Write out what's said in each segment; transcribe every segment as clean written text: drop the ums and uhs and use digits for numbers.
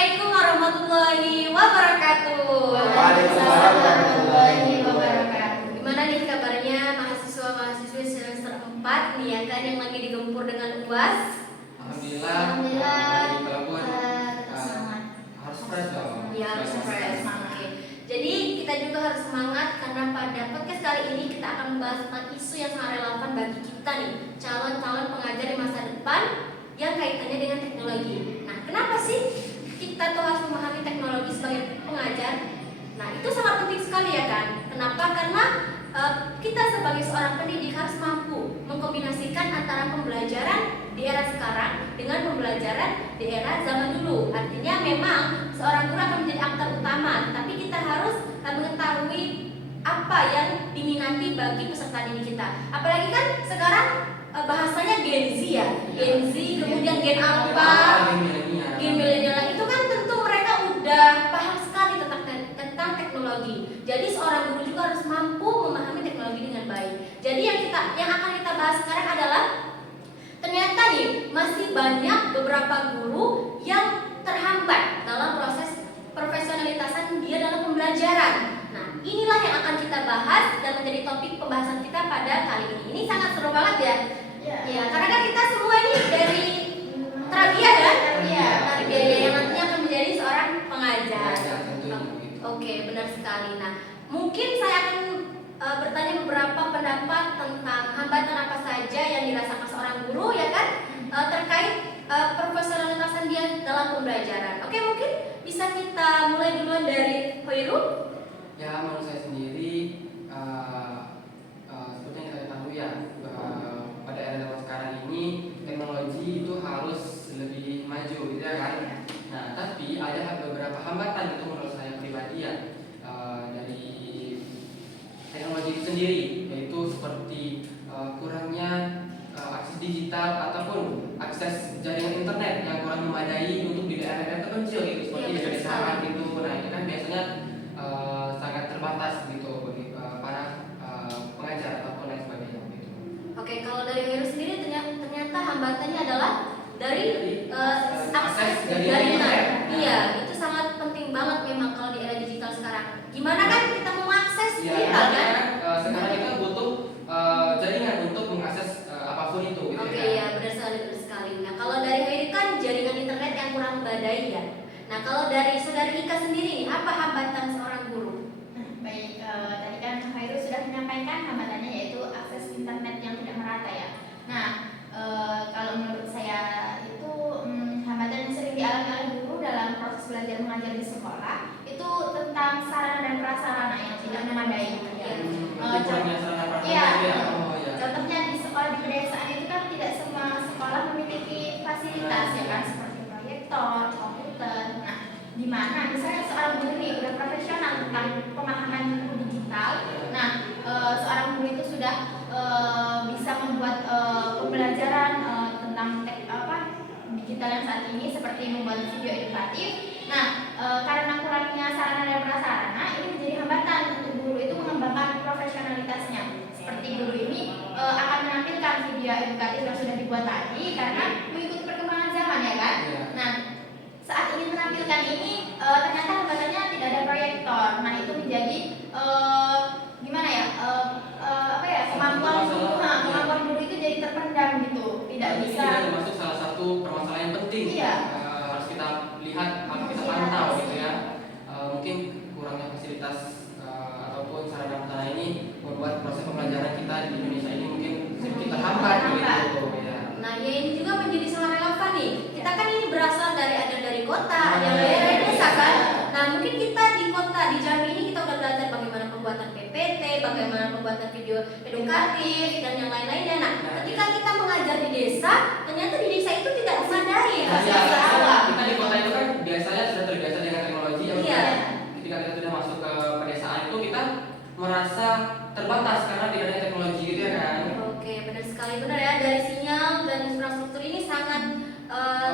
Assalamualaikum warahmatullahi wabarakatuh. Waalaikumsalam warahmatullahi wabarakatuh. Gimana nih kabarnya mahasiswa-mahasiswi semester 4 nih ya kan yang lagi digempur dengan UAS? Alhamdulillah. Walaupun Semangat. harus fresh dong. Ya harus fresh. Oke. Jadi kita juga harus semangat karena pada podcast kali ini kita akan membahas tentang isu yang sangat relevan bagi kita nih, calon-calon pengajar di masa depan yang kaitannya dengan teknologi. Nah, kenapa sih kita tuh harus memahami teknologi sebagai pengajar? Nah, itu sangat penting sekali ya kan? Kenapa? Karena kita sebagai seorang pendidik harus mampu mengkombinasikan antara pembelajaran di era sekarang dengan pembelajaran di era zaman dulu. Artinya memang seorang guru akan menjadi aktor utama, tapi kita harus mengetahui apa yang diminati bagi peserta didik kita. Apalagi kan sekarang bahasanya Gen Z ya, Gen Z, kemudian Gen Alpha, Gen milenial, itu kan tentu mereka udah paham sekali tentang teknologi. Jadi seorang guru juga harus mampu memahami teknologi dengan baik. Jadi yang akan kita bahas sekarang adalah ternyata nih masih banyak beberapa guru yang terhambat dalam proses profesionalitasan dia dalam pembelajaran. Nah, inilah yang akan kita bahas dan menjadi topik pembahasan kita pada kali ini. Ini sangat seru banget ya. Ya, karena kan kita semua ini dari Tarbiyah kan? Tarbiyah yang nantinya akan menjadi seorang pengajar. Oke, benar sekali. Nah, mungkin saya akan bertanya beberapa pendapat tentang hambatan apa saja yang dirasakan seorang guru ya kan terkait profesionalitasan dia dalam pembelajaran. Oke, mungkin bisa kita mulai duluan dari Hoirul. Ya, menurut saya sendiri seperti yang kita ketahui ya, pada era zaman sekarang ini teknologi itu harus lebih maju gitu ya kan. Nah, tapi ada beberapa hambatan itu menurut saya pribadi ya dari teknologi itu sendiri, yaitu seperti kurangnya akses digital ataupun akses jaringan internet yang kurang memadai untuk di daerah-daerah terpencil gitu, seperti di pedesaan gitu. Nah, itu kan biasanya sangat terbatas gitu bagi para pengajar ataupun lain sebagainya gitu. Oke, kalau dari Hoirul sendiri ternyata hambatannya adalah dari akses jaringan. Iya, itu sangat penting banget memang kalau di era digital sekarang. Gimana kan kita mau akses digital kan? Sekarang kita butuh jaringan untuk mengakses apapun itu gitu. Oke, ya benar sekali. Nah, kalau dari Hoirul kan jaringan internet yang kurang memadai ya. Nah, kalau dari saudari Ika sendiri nih, apa hambatan seorang guru? Baik, tadi kan Khairul sudah menyampaikan hambatannya yaitu akses internet yang tidak merata ya. Nah, kalau menurut saya itu hambatan yang sering dialami oleh guru dalam proses belajar mengajar di sekolah itu tentang sarana dan prasarana yang tidak memadai. Contohnya di sekolah di pedesaan itu kan tidak semua sekolah memiliki fasilitas ya kan, seperti proyektor, komputer. Nah, di mana misalnya seorang guru nih udah profesional tentang pemahaman digital. Nah, seorang guru itu sudah bisa membuat pembelajaran tentang digital yang saat ini seperti membuat video edukatif. Nah, karena kurangnya sarana dan prasarana ini menjadi hambatan untuk guru itu mengembangkan profesionalitasnya. Seperti guru ini akan menampilkan video edukatif yang sudah dibuat tadi karena mengikuti perkembangan zaman ya kan. Nah, saat ingin menampilkan ini ternyata hambatannya tidak ada proyektor. Nah, itu menjadi kemampuan guru itu jadi terpendam gitu, tidak bisa. Ini termasuk salah satu permasalahan yang penting. Iya. Harus kita lihat, harus kita pantau gitu ya. Mungkin kurangnya fasilitas ataupun sarana ini membuat proses pembelajaran kita di Indonesia ini mungkin sedikit terhambat gitu ya. Nah, ya ini juga menjadi sangat relevan nih. Kita kan ini berasal dari kota, ada yang dari desa kan. Nah, mungkin kita di kota di Jambi ini kita udah belajar bagaimana pembuatan PPT, bagaimana pembuatan video edukatif dan yang lain-lainnya. Nah, ketika kita mengajar di desa, ternyata di desa itu tidak memadai fasilitas awal. Kita di kota itu kan biasanya sudah terbiasa dengan teknologi. Iya. Ketika kita sudah masuk ke pedesaan itu kita merasa terbatas karena tidak ada teknologi gitu ya kan. Oke, benar sekali, benar ya, dari sinyal dan infrastruktur ini sangat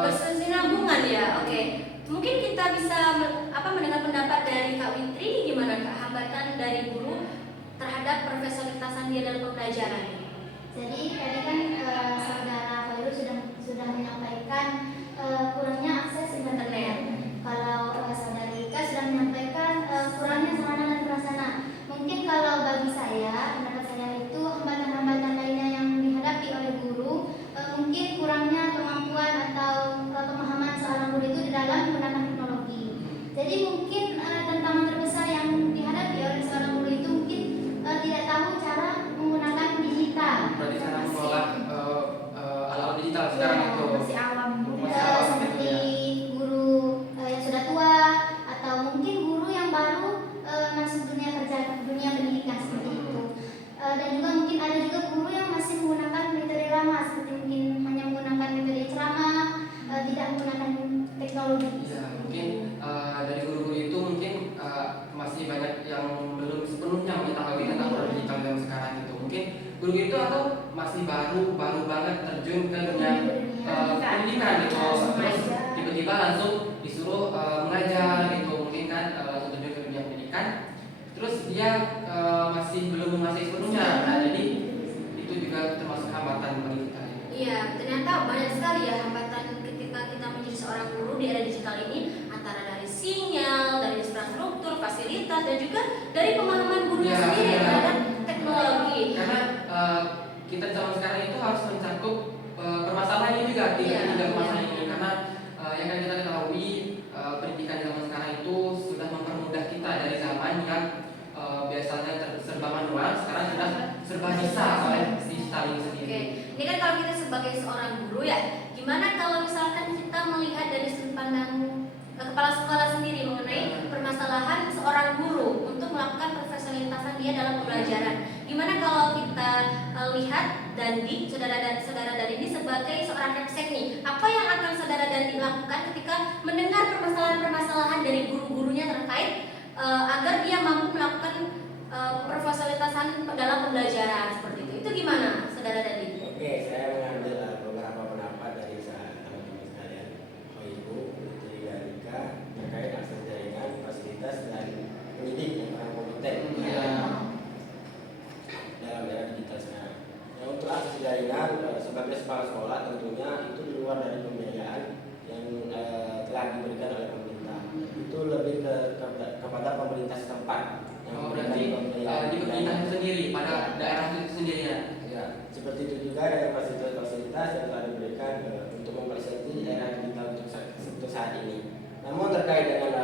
berkesinambungan ya. Oke, mungkin kita bisa mendengar pendapat dari Kak Wintri, gimana Kak hambatan dari guru terhadap profesionalitasan dia dalam pembelajaran? Jadi tadi kan saudara Khairul sudah menyampaikan kurangnya akses internet. Kalau guru itu atau masih baru banget terjun ke dunia pendidikan gitu, terus tiba-tiba langsung disuruh mengajar gitu, mungkin kan langsung terjun ke dunia pendidikan, terus dia masih belum menguasai sepenuhnya. Nah, jadi itu juga termasuk hambatan bagi kita. Iya, ternyata banyak sekali ya hambatan ketika kita menjadi seorang guru di era digital ini, antara dari sinyal, dari infrastruktur, fasilitas, dan juga dari pemahaman gurunya sendiri terhadap teknologi. Karena kita zaman sekarang itu harus mencakup permasalahan ini juga, tiga permasalahan ini, karena yang kan kita ketahui pendidikan zaman sekarang itu sudah mempermudah kita dari zaman yang biasanya serba manual, sekarang sudah serba bisa oleh digital ini sendiri. Oke, ini kan kalau kita sebagai seorang guru ya, gimana kalau misalkan kita melihat dari sudut pandang kepala sekolah sendiri mengenai permasalahan seorang guru untuk melakukan profesionalitasan dia dalam pembelajaran. Gimana kalau kita lihat Dandi, saudara Dandi ini sebagai seorang repsek nih, apa yang akan saudara Dandi lakukan ketika mendengar permasalahan-permasalahan dari guru-gurunya terkait agar dia mampu melakukan profesionalitasan dalam pembelajaran seperti itu? Itu gimana, saudara Dandi? Oke, saya mengambil beberapa pendapat dari teman-teman sekalian, Ibu, Putri Rika, terkait akses jaringan, fasilitas, dan pendidik yang kurang kompeten dalam era digital sekarang. Yang untuk akses jaringan sebagai kepala sekolah tentunya itu di luar dari pembiayaan yang telah diberikan oleh pemerintah. Itu lebih kepada pemerintah setempat yang memberikan pembiayaan di pemerintah itu sendiri pada daerah itu sendiri ya. Ya, seperti itu juga dengan fasilitas-fasilitas yang telah diberikan untuk memfasilitasi era digital untuk saat ini. Namun terkait dengan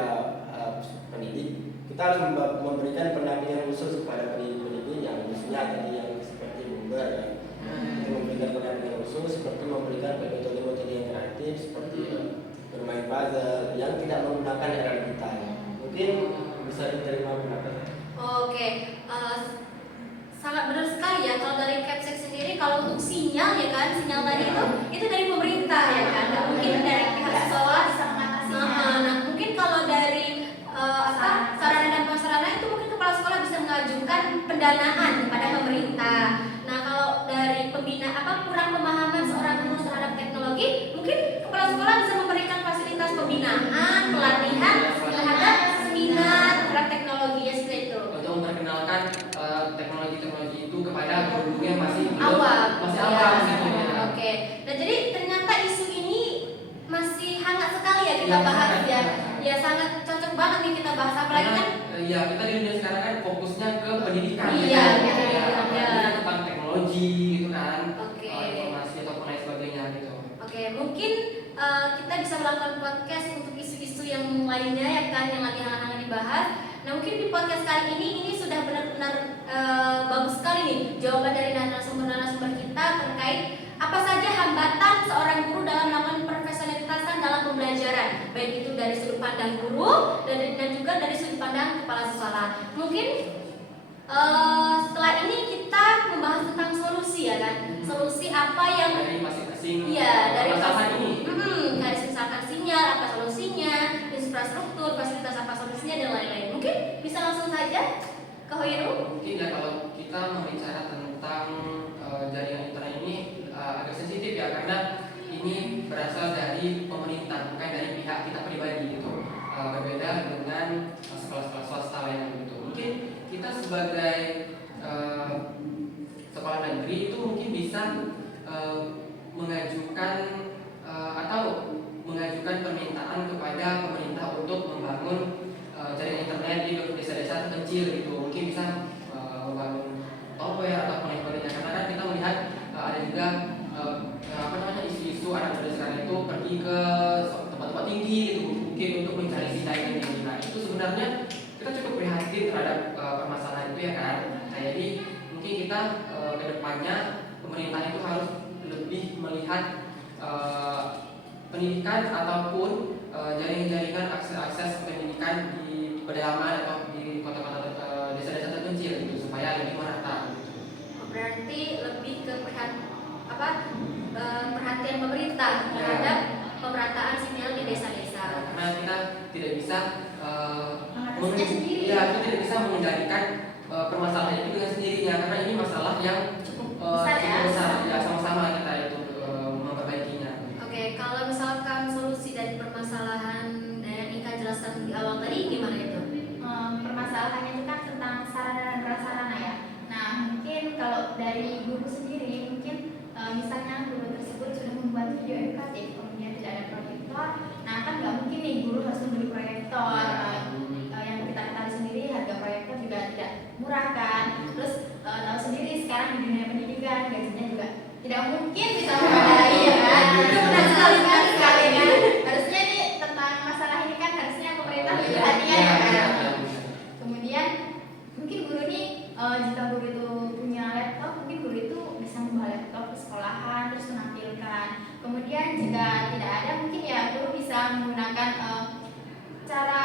pendidik, kita harus memberikan pendampingan khusus kepada pendidik-pendidik yang khususnya tadi yang seperti Bumber ya. Kita memberikan pendampingan khusus seperti memberikan metode-metode yang kreatif seperti bermain puzzle yang tidak menggunakan era digital. Mungkin bisa diterima pendapat. Oke, sangat benar sekali ya. Kalau dari Capsek sendiri, kalau untuk sinyal ya kan, sinyal tadi itu dari pemerintah ya kan, nggak mungkin dari pihak sekolah. bisa mengatasinya. Nah, mungkin kalau dari sarana dan prasarana itu mungkin kepala sekolah bisa mengajukan pendanaan kepada pemerintah. Nah, kalau dari kurang pemahaman seorang guru terhadap teknologi, mungkin kepala sekolah bisa memberikan fasilitas pembinaan, pelatihan terhadap seminar terhadap teknologi ya seperti itu. Untuk memperkenalkan teknologi-teknologi itu kepada guru yang masih Awam. awam gitu ya. Oke. Nah, jadi ternyata isu ini masih hangat sekali ya kita bahas ya. Ya sangat cocok banget nih kita bahas, apalagi kan ya kita di dunia sekarang kan fokusnya ke pendidikan. Iya, ya. iya. Pendidikan tentang teknologi gitu kan. Oke. Informasi ataupun lain sebagainya gitu. Oke, mungkin kita bisa melakukan podcast untuk isu-isu yang lainnya ya kan, yang lagi hangat-hangat dibahas. Nah, mungkin di podcast kali ini sudah benar-benar bagus sekali nih jawaban dari narasumber kita terkait apa saja hambatan seorang guru dalam melakukan profesionalitasan dalam pembelajaran, baik itu dari sudut pandang guru dan juga dari sudut pandang kepala sekolah. Mungkin setelah ini kita membahas tentang solusi ya kan, solusi apa yang Dari masing-masing dari masalah ini. dari misalkan sinyal apa solusinya, infrastruktur, fasilitas apa solusinya dan lain-lain. Mungkin bisa langsung saja ke Hoiru. Mungkin ya kalau kita membicara tentang jaringan internet ini agak sensitif ya, karena ini berasal dari pemerintah, bukan dari pihak kita pribadi gitu. Berbeda dengan sekolah-sekolah swasta lainnya gitu. Mungkin kita sebagai sekolah negeri itu mungkin bisa mengajukan atau mengajukan permintaan kepada pemerintah untuk membangun jaringan internet di desa-desa terpencil gitu. Mungkin bisa membangun tower atau lain sebagainya, karena kan kita melihat ada juga isu-isu anak muda sekarang itu pergi ke tempat-tempat tinggi gitu, mungkin untuk mencari si daya yang tinggi. Nah, itu sebenarnya kita cukup prihatin terhadap permasalahan itu ya kan. Nah, jadi mungkin kita ke depannya pemerintah itu harus lebih melihat pendidikan ataupun jaringan-jaringan akses pendidikan di pedalaman atau di kota-kota desa-desa terpencil gitu, supaya lebih merata gitu. Berarti lebih ke perhatian pemerintah terhadap pemerataan sinyal di desa-desa. Karena kita tidak bisa Mengatasinya sendiri. kita tidak bisa mengendalikan permasalahan itu dengan sendirinya, karena ini masalah yang besar ya. besar ya, sama-sama kita itu memperbaikinya. Oke, kalau misalkan solusi dari permasalahan yang Ika jelaskan di awal tadi gimana itu? Permasalahannya itu kan tentang sarana dan prasarana ya. Nah, mungkin kalau dari guru sendiri mungkin misalnya guru tersebut sudah membuat video edukatif, kemudian tidak ada proyektor. Nah, kan nggak mungkin nih guru harus membeli proyektor. Yang kita ketahui sendiri harga proyektor juga tidak murah kan. Terus tahu sendiri sekarang di dunia pendidikan gajinya juga tidak mungkin bisa memadai ya kan. Itu benar sekali kan. Harusnya ini tentang masalah ini kan harusnya pemerintah lebih perhatian ya kan. Kemudian mungkin guru ini jika guru itu punya laptop, mungkin guru itu bisa membawa laptop ke sekolahan terus menampilkan. Kemudian jika tidak ada, mungkin ya guru bisa menggunakan cara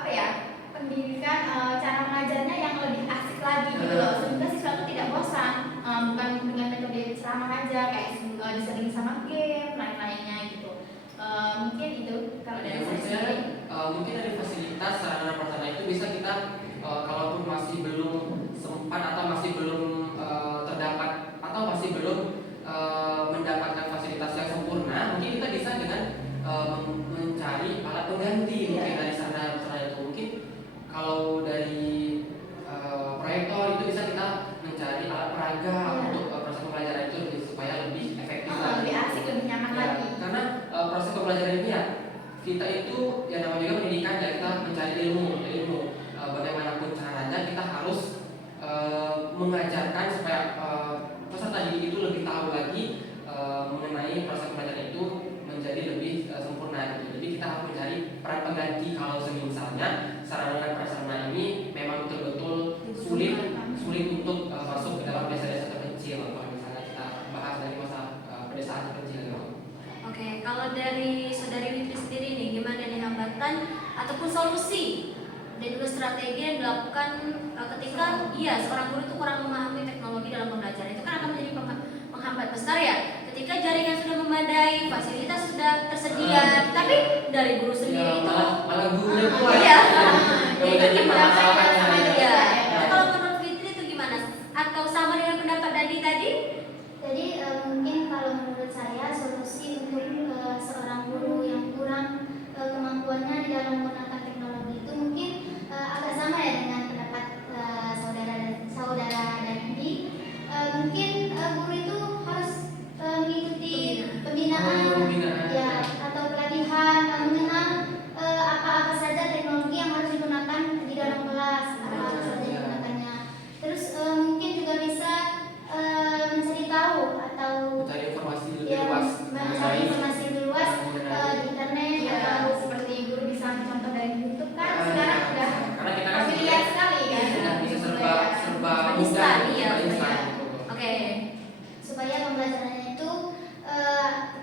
apa ya, pendidikan, cara mengajarnya yang lebih asik lagi gitu loh, sehingga siswa itu tidak bosan. Bukan dengan metode ceramah aja kayak diseling sama game lain-lainnya gitu. Mungkin itu kalau dari Ya, menurut saya. saya mungkin dari fasilitas sarana prasarana itu bisa kita kalaupun masih belum sempat atau masih belum terdapat atau masih belum mendapatkan fasilitas yang sempurna, mungkin kita bisa dengan mencari alat pengganti mungkin dari sarana prasarana itu. Mungkin kalau dari proyektor itu bisa kita mencari alat peraga untuk proses pembelajaran itu supaya lebih efektif lagi. Lebih asik, lebih nyaman Ya, lagi. karena proses pembelajaran ini ya kita itu ya namanya juga pendidikan ya, kita mencari ilmu. Bagaimanapun caranya kita harus mengajarkan supaya peserta didik itu lebih tahu lagi mengenai proses pembelajaran itu menjadi lebih sempurna gitu. Jadi kita harus mencari peran pengganti kalau misalnya sarana dan prasarana ini memang betul-betul sulit untuk masuk ke dalam desa-desa terpencil. Kalau misalnya kita bahas dari masa pedesaan terpencil gitu. Oke, kalau dari Saudari Witri sendiri nih, gimana nih hambatan ataupun solusi dan juga strategi yang dilakukan ketika seorang guru itu kurang memahami teknologi dalam pembelajaran, itu kan akan menjadi penghambat besar ya. Ketika jaringan sudah memadai, fasilitas sudah tersedia, tapi dari guru sendiri itu malah gurunya pula iya. yang menjadi permasalahannya. Iya. Nah, kalau menurut Fitri itu gimana? Atau sama dengan pendapat Dadi tadi? Jadi mungkin kalau menurut saya solusi untuk seorang guru yang kurang kemampuannya di dalam menggunakan teknologi itu mungkin agak sama ya dengan pendapat saudara dan Indi. Mungkin guru itu harus mengikuti pembinaan ya atau pelatihan mengenal apa-apa saja teknologi yang harus digunakan di dalam kelas, apa saja digunakannya. Terus mungkin juga bisa mencari tahu atau Mencari informasi lebih ya, luas. mencari informasi lebih luas di internet Ya, atau seperti guru bisa mencontoh dari YouTube kan sekarang udah karena kita kan familiar sekali kan. sudah bisa serba Instan, mudah, iya. instan. Oke. supaya pembelajarannya itu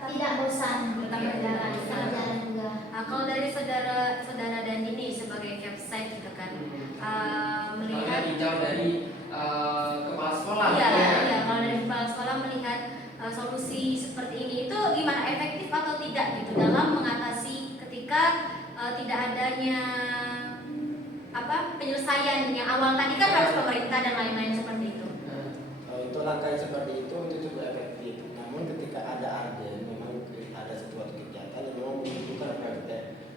tidak bosan Tetap berjalan. berjalan juga. Nah, kalau dari saudara dan ini sebagai capsite gitu kan, melihat Tinjau dari kepala sekolah. iya, kalau dari kepala sekolah melihat solusi seperti ini itu gimana, efektif atau tidak gitu dalam mengatasi ketika tidak adanya penyelesaian yang awal tadi kan harus pemerintah dan lain-lain seperti itu. Untuk langkah yang seperti itu cukup efektif. Namun ketika ada urgen, memang ada suatu kegiatan yang memang membutuhkan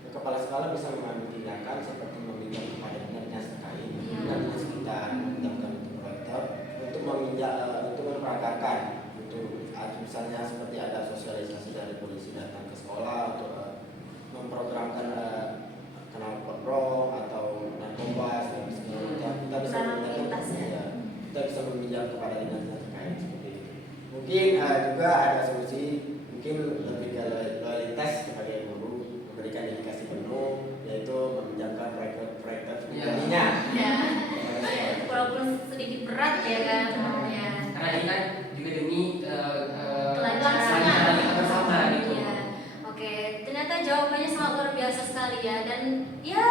kepala sekolah bisa mengambil tindakan seperti meminjam kepada dinas terkait dan dinas sekitar, meminjamkan untuk proyektor untuk memperagakan untuk misalnya seperti ada sosialisasi dari polisi datang ke sekolah untuk memprogramkan kenal potbrong atau narkoba dan segala macam. Kita bisa meminjam kita bisa meminjam kepada dinas terkait seperti itu. Mungkin juga ada solusi mungkin lebih ke loyalitas kepada guru, memberikan dedikasi penuh, yaitu meminjamkan proyektor pribadinya. Ya. Walaupun sedikit berat ya kan. Ya. Karena ini kan juga demi Kelancaran kita bersama gitu. Iya. Oke, ternyata jawabannya sangat luar biasa sekali ya, dan ya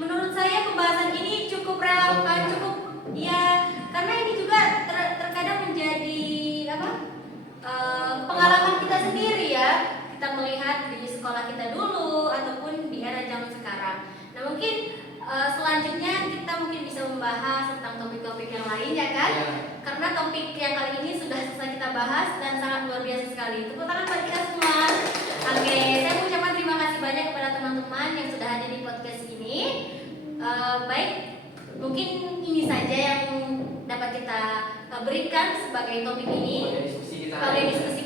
menurut saya pembahasan ini cukup relevan, cukup ya, karena ini juga terkadang menjadi pengalaman kita sendiri ya. Kita melihat di sekolah kita dulu ataupun di era zaman sekarang. Nah, mungkin selanjutnya kita mungkin bisa membahas tentang topik-topik yang lain ya kan? Ya. Karena karena topik yang kali ini sudah selesai kita bahas dan sangat luar biasa sekali. Tepuk tangan bagi kita semua. Oke, saya mengucapkan terima kasih banyak kepada teman-teman yang sudah hadir di podcast ini. Baik, mungkin ini saja yang dapat kita berikan sebagai topik ini. Sebagai diskusi kita Sebagai diskusi